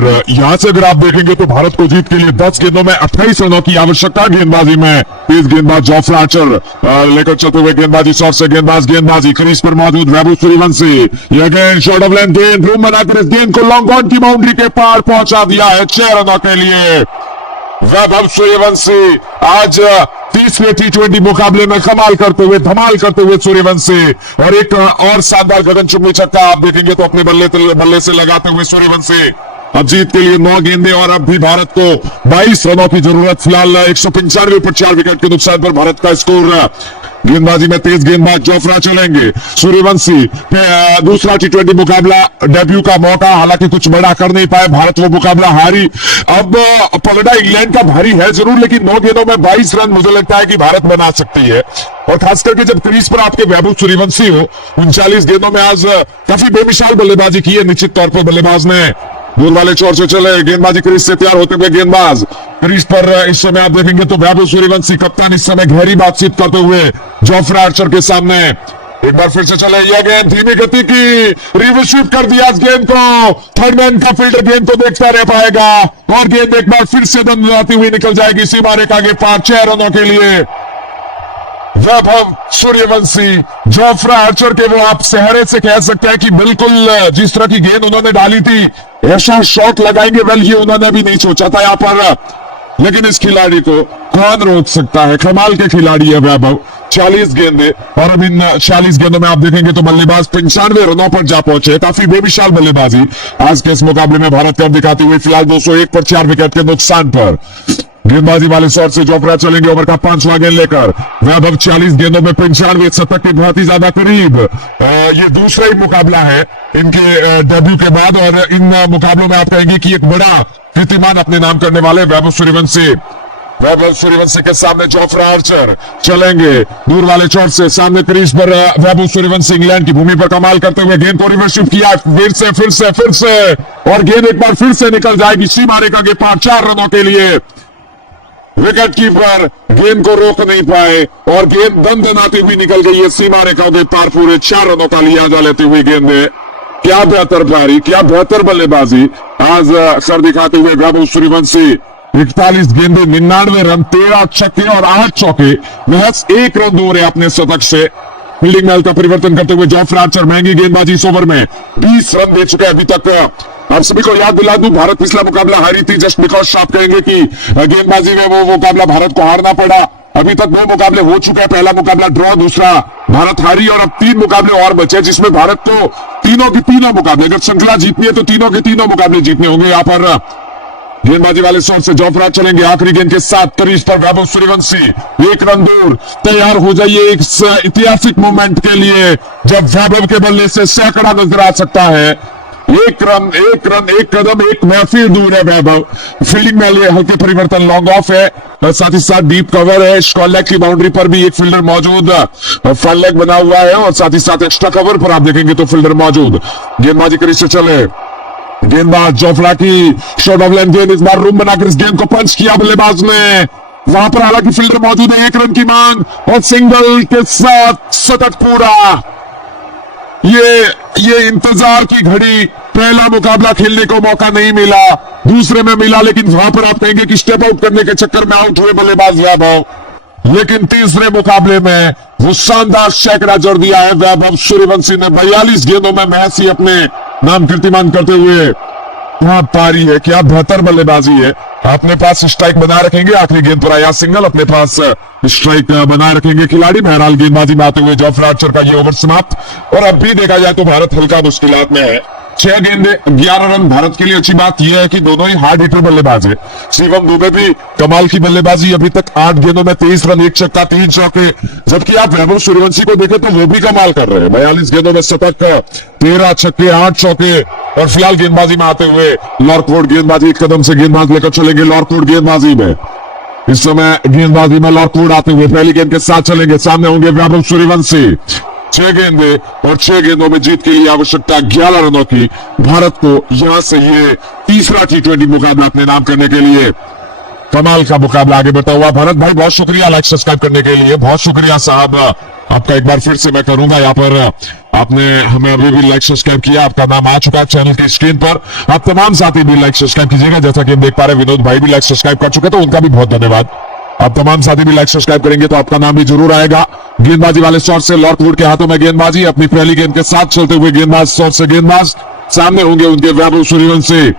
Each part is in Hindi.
और यहाँ से अगर आप देखेंगे तो भारत को जीत के लिए 10 गेंदों में 28 रनों की आवश्यकता। गेंदबाजी में तेज गेंदबाज जोफ्रा आर्चर लेकर चलते हुए गेंदबाजी शॉट से गेंदबाजी क्रीज पर मौजूद Vaibhav Suryavanshi. Again short of length गेंद, रूम बनाकर इस गेंद को लॉन्ग ऑन की बाउंड्री के पार पहुंचा दिया है 6 रनों के लिए। वैभव सूर्यवंशी आज तीसरे T20 मुकाबले में कमाल करते हुए, धमाल करते हुए सूर्यवंशी, और एक और शानदार गगनचुंबी छक्का आप देखेंगे तो अपने बल्ले से लगाते हुए सूर्यवंशी। अब जीत के लिए 9 गेंदें और अब भी भारत को 22 रनों की जरूरत। फिलहाल 195 पर 4 विकेट के नुकसान पर भारत का स्कोर। गेंदबाजी में तेज गेंदबाज जोफ्रा चलेंगे। सूर्यवंशी दूसरा T20 मुकाबला, डेब्यू का मौका, हालांकि कुछ बड़ा कर नहीं पाए भारत, वो मुकाबला हारी। अब पलड़ा इंग्लैंड का भारी है जरूर, लेकिन 9 गेंदों में 22 रन मुझे लगता है कि भारत बना सकती है। और खास करके जब क्रीज पर आपके वैभव सूर्यवंशी हो, 39 गेंदों में आज काफी बेमिसाल बल्लेबाजी की है निश्चित तौर पर बल्लेबाज ने। दूर वाले छोर से चले, गेंदबाजी क्रीज से तैयार होते हुए गेंदबाज क्रीज पर इस समय आप देखेंगे तो वैभव सूर्यवंशी कप्तान इस समय गहरी बातचीत करते हुए जोफ्रा आर्चर के सामने। एक बार फिर से चले, यह गेंद धीमी गति की, रिवर्स कर दिया इस गेंद को। थर्ड मैन का फील्डर गेंद को देखता रह पाएगा और गेंद एक बार फिर से दंडलाती हुई निकल जाएगी सीमा रेखा के पार 6 रनों के लिए। वैभव सूर्यवंशी, जोफ्रा आर्चर के वो आप सेहरे से कह सकते हैं कि बिल्कुल जिस तरह की गेंद उन्होंने डाली थी, ऐसा शॉट लगाएंगे वेल ये उन्होंने भी नहीं सोचा था यहाँ पर, लेकिन इस खिलाड़ी को कौन रोक सकता है। कमाल के खिलाड़ी है वैभव। 40 गेंदे और अब इन 40 गेंदों में आप देखेंगे तो बल्लेबाज 95 रनों पर जा पहुंचे। काफी बेमिसाल बल्लेबाजी आज के इस मुकाबले में भारत कर दिखाती हुई। फिलहाल 201 पर 4 विकेट के नुकसान पर गेंदबाजी वाले शॉट से जोफ्रा चलेंगे ओवर का 5वां गेंद लेकर। वैभव 40 गेंदों में 95 शतक के बहुत ही ज्यादा करीब। ये दूसरा ही मुकाबला है इनके डेब्यू के बाद और इन मुकाबलों में आप कहेंगे कि एक बड़ा कीर्तिमान अपने नाम करने वाले वैभव सूर्यवंशी। वैभव सूर्यवंशी के सामने जोफ्रा आर्चर चलेंगे दूर वाले चोट से, सामने क्रीज पर वैभव सूर्यवंशी इंग्लैंड की भूमि पर कमाल करते हुए गेंद को रिवर्स शिफ्ट किया, फिर से और गेंद एक बार फिर से निकल जाएगी सीमा रेखा के पार 4 रनों के लिए। विकेट कीपर गेंद को रोक नहीं पाए और गेंद दंदनाती हुई निकल गई है सीमा रेखा के पार। पूरे 4 रनों का लिहाजा लेती हुई गेंदें। क्या बेहतर पारी, क्या बेहतर बल्लेबाजी आज कर दिखाते हुए वैभव सूर्यवंशी। 41 गेंदे, 99 रन, 13 छक्के और 8 चौके, महज 1 रन दूर है अपने शतक से। फील्डिंग में हल्का परिवर्तन करते हुए जोफ्रा आर्चर महंगी गेंदबाजी इस ओवर में 20 रन दे चुके अभी तक। आप सभी को याद दिला दूं, भारत पिछला मुकाबला हारी थी जस्ट बिकॉज आप कहेंगे कि गेंदबाजी में वो मुकाबला भारत को हारना पड़ा। अभी तक 2 मुकाबले हो चुके हैं, पहला मुकाबला ड्रॉ, दूसरा भारत हारी और अब 3 मुकाबले और बचे जिसमें भारत को तीनों के तीनों मुकाबले, अगर श्रृंखला जीतनी है तो तीनों के तीनों मुकाबले जीतने होंगे। यहाँ पर गेंदबाजी वाले शॉट से जोफ्रा चलेंगे आखिरी गेंद के साथ। क्रीज पर वैभव सूर्यवंशी 1 रन दूर। तैयार हो जाइए एक ऐतिहासिक मोमेंट के लिए जब वैभव के बल्ले से सैकड़ा नजर आ सकता है। 1 रन, 1 कदम, 1 महफिल दूर है वैभव। फील्डिंग में हल्के परिवर्तन, लॉन्ग ऑफ है, साथ ही साथ डीप कवर है। स्क्वायर लेग की बाउंड्री पर भी एक फील्डर मौजूद, फ्रंट लेग बना हुआ है और साथ ही साथ एक्स्ट्रा कवर पर आप देखेंगे तो फील्डर मौजूद। गेंदबाजी क्रीज से चले, गेंदबाज जोफ्रा की शॉट ऑफ लेंथ गेंद, इस बार रूम बनाकर इस गेंद को पंच किया बल्लेबाज ने। वहां पर हालांकि फील्डर मौजूद है, 1 रन की मांग और सिंगल के साथ शतक पूरा। ये इंतजार की घड़ी, पहला मुकाबला खेलने को मौका नहीं मिला, दूसरे में मिला, लेकिन वहां पर आप कहेंगे कि स्टेप आउट करने के चक्कर में आउट हुए बल्लेबाज वैभव, लेकिन तीसरे मुकाबले में वो शानदार सैकड़ा जड़ दिया है वैभव सूर्यवंशी ने। 42 गेंदों में मैच ही अपने नाम कीर्तिमान करते हुए। क्या पारी है, क्या बेहतर बल्लेबाजी है। अपने पास स्ट्राइक बनाए रखेंगे, आखिरी गेंद पर आया सिंगल, अपने पास स्ट्राइक बनाए रखेंगे खिलाड़ी। बहरहाल गेंदबाजी में आते हुए जोफ्रा आर्चर का ये ओवर समाप्त और अब भी देखा जाए तो भारत हल्का मुश्किलात में है। 6 गेंदे 11 रन भारत के लिए। अच्छी बात यह है कि दोनों ही हार्ड हिटर बल्लेबाज है। शिवम दुबे भी कमाल की बल्लेबाजी, अभी तक 8 गेंदों में 23 रन, 1 छक्का, 3 चौके, जबकि आप वैभव सूर्यवंशी को देखें तो वो भी कमाल कर रहे हैं। 42 गेंदों में शतक, 13 छक्के, 8 चौके और फिलहाल गेंदबाजी में आते हुए लॉर्कवुड गेंदबाजी, 1 कदम से गेंदबाज लेकर चलेंगे लॉर्कवुड गेंदबाजी में। इस समय गेंदबाजी में लॉर्कवुड आते हुए पहली गेंद के साथ चलेंगे, सामने होंगे वैभव सूर्यवंशी। 6 गेंदे और 6 गेंदों में जीत के लिए आवश्यकता 11 रनों की। भारत को यहां से ये तीसरा T20 मुकाबला अपने नाम करने के लिए कमाल का मुकाबला आगे बढ़ता हुआ। भरत भाई बहुत शुक्रिया लाइक सब्सक्राइब करने के लिए, बहुत शुक्रिया साहब आपका। एक बार फिर से मैं करूंगा यहाँ पर आपने हमें अभी भी लाइक सब्सक्राइब किया, आपका नाम आ चुका है चैनल के स्क्रीन पर। आप तमाम साथी भी लाइक सब्सक्राइब कीजिएगा। जैसा कि हम देख पा रहे हैं विनोद भाई भी लाइक सब्सक्राइब कर चुके, तो उनका भी बहुत धन्यवाद। आप तमाम साथी भी लाइक सब्सक्राइब करेंगे तो आपका नाम भी जरूर आएगा। गेंदबाजी वाले शॉट से लॉर्कवुड के हाथों में गेंदबाजी, अपनी पहली गेंद के साथ चलते हुए गेंदबाज शॉट से गेंदबाज, सामने होंगे उनके वैभव सूर्यवंशी।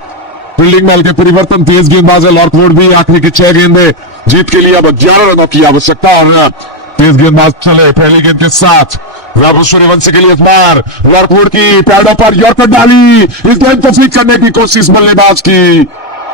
फील्डिंग में हल्के परिवर्तन, तेज गेंदबाज है लॉर्कवुड भी। आखिरी की 6 गेंदें जीत के लिए अब 11 रनों की आवश्यकता, और तेज गेंदबाज चले पहली गेंद के साथ। वैभव सूर्यवंशी के लिए इस बार लॉर्कवुड की पैडों पर यॉर्कर डाली, इस गेंद को फ्लिक करने की कोशिश बल्लेबाज की,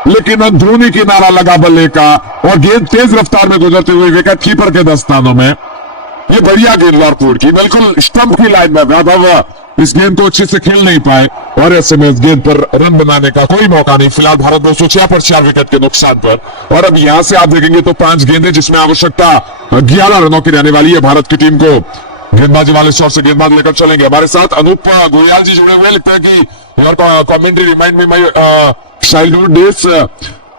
लेकिन अंदरूनी किनारा लगा बल्ले का और गेंद तेज रफ्तार में गुजरते हुए विकेट कीपर के दस्तानों में। ये बढ़िया गेंद लॉर्कवुड की, बिल्कुल स्टंप की लाइन में। वैभव इस गेंद को अच्छे से खेल नहीं पाए और ऐसे में इस गेंद पर रन बनाने का कोई मौका नहीं। फिलहाल भारत 206 पर 4 विकेट के नुकसान पर, और अब यहां से आप देखेंगे तो 5 गेंदें जिसमें आवश्यकता 11 रनों की रहने वाली है भारत की टीम को। गेंदबाजी वाले शॉट से गेंदबाज लेकर चलेंगे। हमारे साथ अनूप गोयल जी जुड़े हुए, लिखते हैं कि your commentary remind me my childhood days,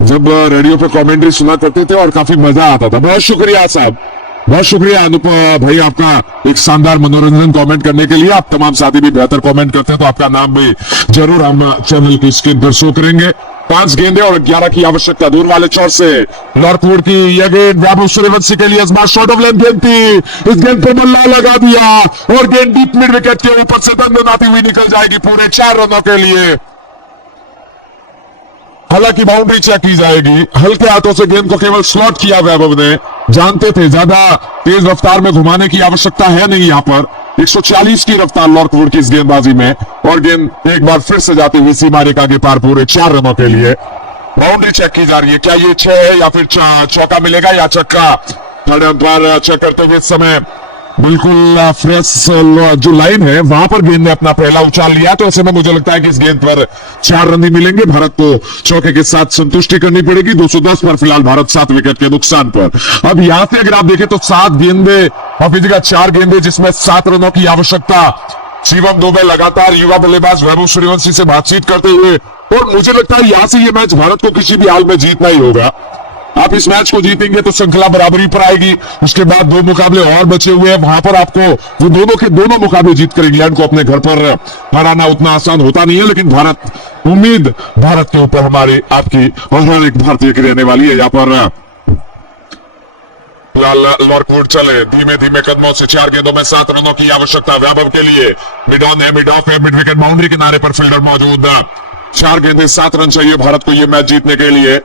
जब रेडियो पे कमेंट्री सुना करते थे और काफी मजा आता था। बहुत शुक्रिया साहब, बहुत शुक्रिया अनूप भाई आपका एक शानदार मनोरंजन कमेंट करने के लिए। आप तमाम साथी भी बेहतर कमेंट करते हैं तो आपका नाम भी जरूर हम चैनल की स्क्रीन पर शो करेंगे। 5 गेंदें और 11 की आवश्यकता। दूर वाले चौर से लॉर्कवुड की यह गेंद वैभव सूर्यवंशी के लिए इस बार शॉर्ट ऑफ लेंथ गेंद थी, इस गेंद पर बल्ला लगा दिया और गेंद डीप मिड विकेट के ऊपर से दंदनाती हुई निकल जाएगी पूरे 4 रनों के लिए। हालांकि बाउंड्री चेक की जाएगी। हल्के हाथों से गेंद को केवल स्लॉट किया वैभव ने, जानते थे ज्यादा तेज रफ्तार में घुमाने की आवश्यकता है नहीं। यहाँ पर 140 की रफ्तार लॉर्कवुड की इस गेंदबाजी में, और गेंद एक बार फिर से जाते हुए सीमा रेखा के पार पूरे 4 रनों के लिए। बाउंड्री चेक की जा रही है, क्या ये 6 है या फिर चौका मिलेगा या छक्का। थर्ड अंपायर चेक करते हुए इस समय बिल्कुल फ्रेश जो लाइन है वहां पर गेंद ने अपना पहला उछाल लिया, तो ऐसे में मुझे लगता है कि इस गेंद पर 4 रन ही मिलेंगे। भारत को चौके के साथ संतुष्टि करनी पड़ेगी। 210 पर फिलहाल भारत 7 विकेट के नुकसान पर। अब यहां से अगर आप देखें तो 7 गेंदे और फिर 4 गेंदे जिसमें 7 रनों की आवश्यकता। शिवम दुबे लगातार युवा बल्लेबाज वैभव सूर्यवंशी से बातचीत करते हुए, और मुझे लगता है यहां से ये मैच भारत को किसी भी हाल में जीतना ही होगा। आप इस मैच को जीतेंगे तो श्रृंखला बराबरी पर आएगी। उसके बाद 2 मुकाबले और बचे हुए हैं, वहां पर आपको वो दोनों के दोनों मुकाबले जीतकर इंग्लैंड को अपने घर पर हराना उतना आसान होता नहीं है, लेकिन भारत, उम्मीद भारत के ऊपर हमारी, आपकी और हर एक भारतीय की रहने वाली है। यहाँ पर लॉर्कवुड चले धीमे धीमे कदमों से, 4 गेंदों में 7 रनों की आवश्यकता वैभव के लिए। मिड ऑन है, मिड ऑफ है, मिड विकेट बाउंड्री किनारे पर फील्डर मौजूद। 4 गेंदें 7 रन चाहिए भारत को ये मैच जीतने के लिए।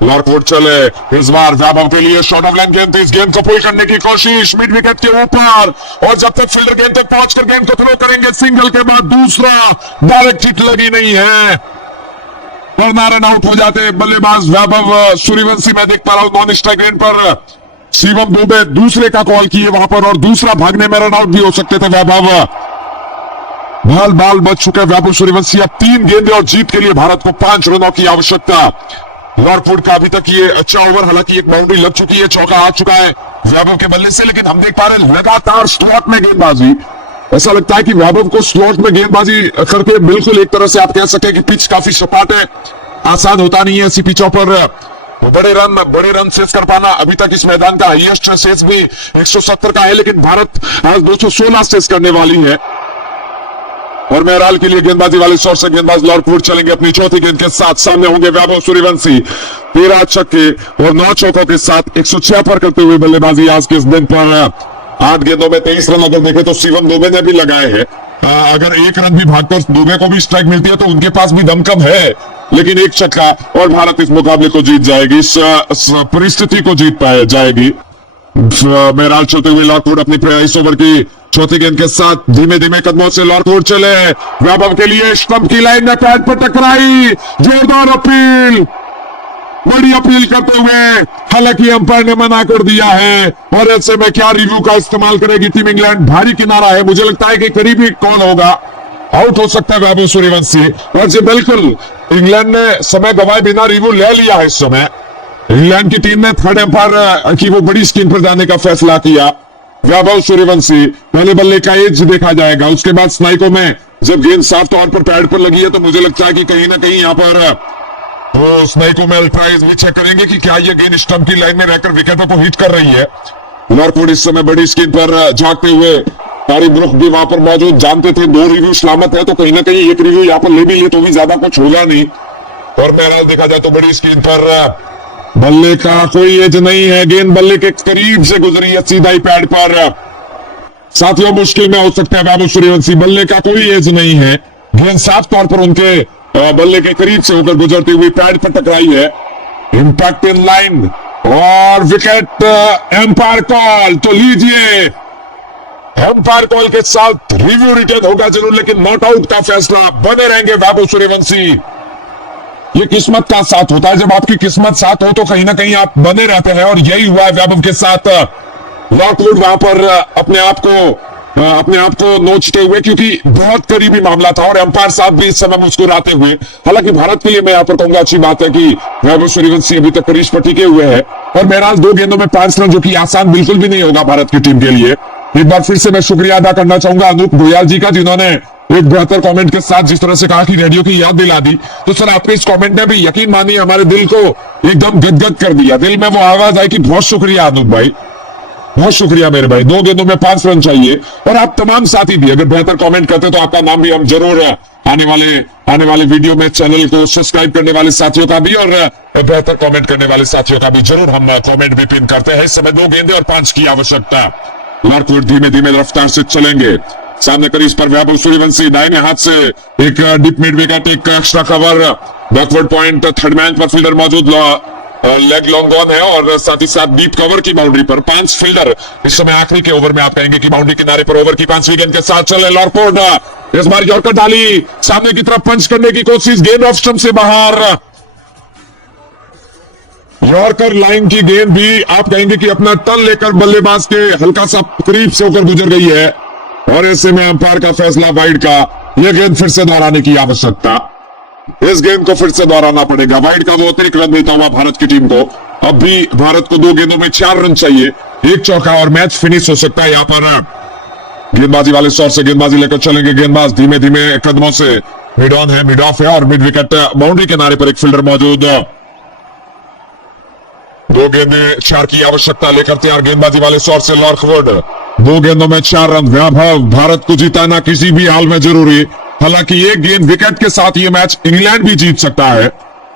लॉर्कवुड चले इस बार वैभव के लिए, शॉर्ट ऑफ लेंथ गेंद थी, इस गेंद को पुल करने की कोशिश मिड विकेट के ऊपर, और जब तक फील्डर गेंद तक पहुंचकर गेंद को थ्रो करेंगे, सिंगल के बाद दूसरा डायरेक्ट हिट लगी नहीं है, वरना रन आउट हो जाते बल्लेबाज वैभव सूर्यवंशी। मैं देख पा रहा हूं नॉन स्ट्राइक गेंद पर शिवम दुबे दूसरे का कॉल किए वहां पर, और दूसरा भागने में रन आउट भी हो सकते थे वैभव। बाल बच चुके वैभव सूर्यवंशी। अब 3 गेंदे और जीत के लिए भारत को 5 रनों की आवश्यकता। लॉर्कवुड का अभी तक ये अच्छा ओवर, हालांकि एक बाउंड्री लग चुकी है, चौका आ चुका है वैभव के बल्ले से, लेकिन हम देख पा रहे हैं लगातार स्लॉट में गेंदबाजी। ऐसा लगता है कि वैभव को स्लॉट में गेंदबाजी करके बिल्कुल एक तरह से आप कह सके कि पिच काफी सपाट है, आसान होता नहीं है ऐसी पिचों पर बड़े रन शेष कर पाना। अभी तक इस मैदान का हाईएस्ट शेष भी 170 का है, लेकिन भारत आज 216 शेष करने वाली है। और मेहराल के लिए गेंदबाजी वाले शॉट से गेंदबाज लॉर्कवुड चलेंगे अपनी चौथी गेंद के साथ। सामने होंगे वैभव सूर्यवंशी 13 छक्के और 9 चौकों के साथ 106 पर करते हुए बल्लेबाजी आज के इस दिन पर। 8 गेंदों में 23 रन अगर देखें तो शिवम दुबे ने भी लगाए हैं। अगर 1 रन भी भागकर दुबे को भी स्ट्राइक मिलती है तो उनके पास भी दमकम है, लेकिन 1 छक्का और भारत इस मुकाबले को जीत जाएगी, इस परिस्थिति को जीत पाए जाएगी। मेहराल चलते हुए लॉर्कवुड अपनी 23 ओवर की चौथी गेंद के साथ धीमे धीमे कदमों से लॉर्कवुड चले वैभव के लिए, स्टंप की लाइन में पैड पर टकराई, जोरदार अपील, बड़ी अपील करते हुए, हालांकि अंपायर ने मना कर दिया है, और ऐसे में क्या रिव्यू का इस्तेमाल करेगी टीम इंग्लैंड। भारी किनारा है, मुझे लगता है कि करीबी कौन होगा, आउट हो सकता है वैभव सूर्यवंशी। और जी बिल्कुल, इंग्लैंड ने समय गवाए बिना रिव्यू ले लिया है। इस समय इंग्लैंड की टीम ने थर्ड अंपायर की वो बड़ी स्क्रीन पर जाने का फैसला किया। वैभव सूर्यवंशी पहले बल्ले का एज देखा जाएगा, उसके बाद स्नाइकों में जब गेंद साफ तौर पर पैड पर लगी है तो मुझे लगता है कि कहीं ना कहीं यहाँ पर वो स्नाइकों में अल्ट्रा एज भी चेक करेंगे कि क्या ये गेंद स्टंप की लाइन में रहकर विकेटों को हिट कर रही है। लॉर्कवुड इस समय बड़ी स्क्रीन पर झांकते हुए हैरी ब्रुक भी वहां पर मौजूद, जानते थे 2 रिव्यू सलामत है तो कहीं ना कहीं एक रिव्यू यहाँ पर ले भी लिए तो भी ज्यादा कुछ होगा नहीं। और बहरहाल देखा जाए तो बड़ी स्क्रीन पर बल्ले का कोई एज नहीं है, गेंद बल्ले के करीब से गुजरी है सीधा ही पैड पर। साथियों मुश्किल में हो सकता है वैभव सूर्यवंशी, बल्ले का कोई एज नहीं है, गेंद साफ तौर पर उनके बल्ले के करीब से होकर गुजरती हुई पैड पर टकराई है। इंपैक्ट इन लाइन और विकेट, एम्पायर कॉल तो लीजिए, एम्पायर कॉल के साथ रिव्यू रिटर्न होगा जरूर, लेकिन नॉट आउट का फैसला, बने रहेंगे वैभव सूर्यवंशी। ये किस्मत का साथ होता है, जब आपकी किस्मत साथ हो तो कहीं ना कहीं आप बने रहते हैं, और यही हुआ है वैभव के साथ। लॉकवुड वहां पर अपने आप को नोचते हुए, क्योंकि बहुत करीबी मामला था और एम्पायर साहब भी इस समय मुस्कुराते हुए। हालांकि भारत के लिए मैं यहाँ पर कहूंगा अच्छी बात है कि वैभव सूर्यवंशी अभी तक क्रीज पर टिके हुए हैं, और बहरहाल 2 गेंदों में 5 रन, जो कि आसान बिल्कुल भी नहीं होगा भारत की टीम के लिए। एक बार फिर से मैं शुक्रिया अदा करना चाहूंगा अनूप गोयल जी का, जिन्होंने एक बेहतर कमेंट के साथ जिस तरह से कहा कि रेडियो की याद दिला दी, तो सर आपके इस कमेंट ने भी यकीन मानिए हमारे दिल को एकदम गदगद कर दिया। दिल में वो आवाज आई कि बहुत शुक्रिया अनूप भाई, बहुत शुक्रिया मेरे भाई। 2 गेंदों में 5 रन चाहिए, और आप तमाम साथी भी अगर बेहतर कमेंट करते तो आपका नाम भी हम जरूर आने वाले वीडियो में चैनल को सब्सक्राइब करने वाले साथियों का भी और बेहतर कमेंट करने वाले साथियों का भी जरूर हम कमेंट भी पिन करते हैं। इस समय 2 गेंदे और 5 की आवश्यकता। लॉकवुड धीमे धीमे रफ्तार से चलेंगे, सामने करीज पर वैभव सूर्यवंशी, दाहिने हाथ से एक डीप मिड विकेट, एक extra cover, backward point, third man पर फील्डर मौजूद, लेग लॉन्ग ऑन है, और साथ ही साथ डीप कवर की बाउंड्री पर 5 फील्डर इस समय आखिरी के ओवर में आप कहेंगे कि बाउंड्री किनारे पर ओवर की 5वीं गेंद के साथ चले लॉकवुड। इस बार यॉर्कर डाली, सामने की तरफ पंच करने की कोशिश, गेंद ऑफ स्टंप से बाहर। यॉर्कर लाइन की गेंद भी आप कहेंगे कि अपना टर्न लेकर बल्लेबाज के हल्का सा करीब से होकर गुजर गई है, और ऐसे में अंपायर का फैसला वाइड का। यह गेंद फिर से दोहराने की आवश्यकता, इस गेंद को फिर से दोहराना पड़ेगा। वाइड का वो अतिरिक्त रन देता हुआ भारत की टीम को। अब भी भारत को 2 गेंदों में 4 रन चाहिए, 1 चौका और मैच फिनिश हो सकता है। यहाँ पर गेंदबाजी वाले शॉट से गेंदबाजी लेकर चलेंगे गेंदबाज, धीमे धीमे कदमों से। मिड ऑन है, मिड ऑफ है, और मिड विकेट बाउंड्री किनारे पर एक फील्डर मौजूद। 2 गेंदे 4 की आवश्यकता लेकर तैयार गेंदबाजी वाले शॉट से लॉकवुड। 2 गेंदों में 4 रन। वैभव, भारत को जिताना किसी भी हाल में जरूरी, हालांकि 1 गेंद विकेट के साथ ये मैच इंग्लैंड भी जीत सकता है।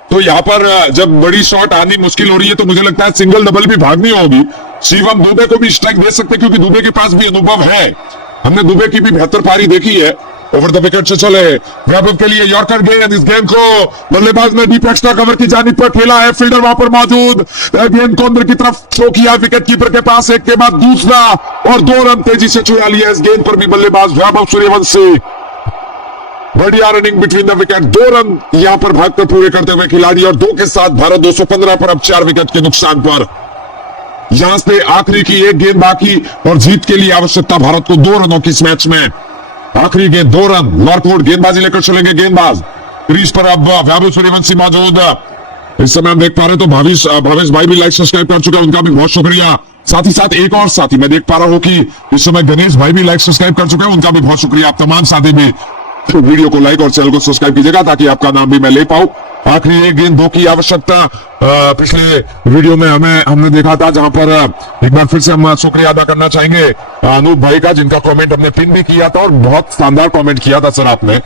तो यहाँ पर जब बड़ी शॉट आनी मुश्किल हो रही है तो मुझे लगता है सिंगल डबल भी भागनी होगी। शिवम दुबे को भी स्ट्राइक दे सकते, क्योंकि दुबे के पास भी अनुभव है, हमने दुबे की भी बेहतर पारी देखी है। ओवर द विकेट से चले वैभव के लिए यॉर्कर गेंद, इस गेंद को बल्लेबाज ने डीप एक्स्ट्रा कवर की जानिब पर खेला है, फील्डर वहां पर मौजूद, गेंद को अंदर की तरफ थ्रो किया विकेट कीपर के पास, एक के बाद दूसरा, और 2 रन तेजी से चुरा लिया। इस गेंद पर भी बल्लेबाज वैभव सूर्यवंशी, बढ़िया running between the wicket, 2 run यहां पर भागकर पूरे करते हुए खिलाड़ी, और 2 के साथ भारत 215 पर अब 4 विकेट के नुकसान पर। यहां से आखिरी की 1 गेंद बाकी, और जीत के लिए आवश्यकता भारत को 2 रनों की इस मैच में। आखिरी गेंद 2 रन, लॉकवुड गेंदबाजी लेकर चलेंगे गेंदबाज, क्रीज पर अब वैभव सूर्यवंशी मौजूद। इस समय हम देख पा रहे हैं तो भावेश भाई भी लाइक सब्सक्राइब कर चुके हैं, उनका भी बहुत शुक्रिया। साथ ही साथ एक और साथी मैं देख पा रहा हूं कि इस समय गणेश भाई भी लाइक सब्सक्राइब कर चुके हैं, उनका भी बहुत शुक्रिया। आप तमाम साथी भी तो वीडियो को लाइक और चैनल को सब्सक्राइब कीजिएगा ताकि आपका नाम भी मैं ले पाऊं। आखिरी 1 गेंद 2 की आवश्यकता। पिछले वीडियो में हमने देखा था, जहां पर एक बार फिर से हम शुक्रिया अदा करना चाहेंगे अनूप भाई का, जिनका कमेंट हमने पिन भी किया था, और बहुत शानदार कमेंट किया था सर आपने।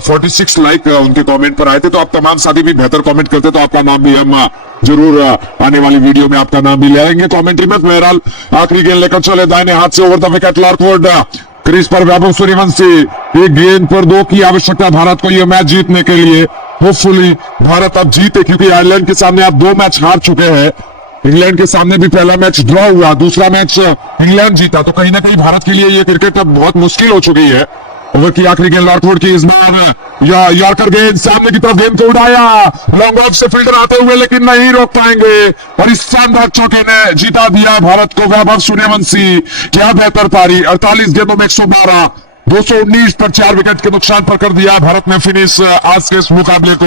46 लाइक उनके कमेंट पर आए थे, तो आप तमाम साथी भी बेहतर कमेंट करते तो आपका नाम भी हम जरूर आने वाली वीडियो में आपका नाम भी ले आएंगे कमेंट्री में। बहरहाल आखिरी गेंद लेकर चले दाहिने हाथ से over the wicket Lockwood, crease पर वैभव सूर्यवंशी, 1 गेंद पर 2 की आवश्यकता भारत को यह मैच जीतने के लिए। होपफुली भारत अब जीते, क्योंकि आयरलैंड के सामने आप 2 मैच हार चुके हैं। इंग्लैंड के सामने भी पहला मैच ड्रॉ हुआ, दूसरा मैच इंग्लैंड जीता, तो कहीं ना कहीं भारत के लिए ये क्रिकेट अब बहुत मुश्किल हो चुकी है। ओवर की आखिरी गेंद लॉकवुड की, इस बार यॉर्कर गेंद, सामने की तरफ गेंद को उड़ाया, लॉन्ग ऑफ से फील्डर आते हुए लेकिन नहीं रोक पाएंगे, और इस शानदार चौके ने जिता दिया भारत को वैभव सूर्यवंशी। क्या बेहतर पारी, 48 गेंदों में 112, 219 पर 4 विकेट के नुकसान पर कर दिया भारत ने फिनिश आज के इस मुकाबले को।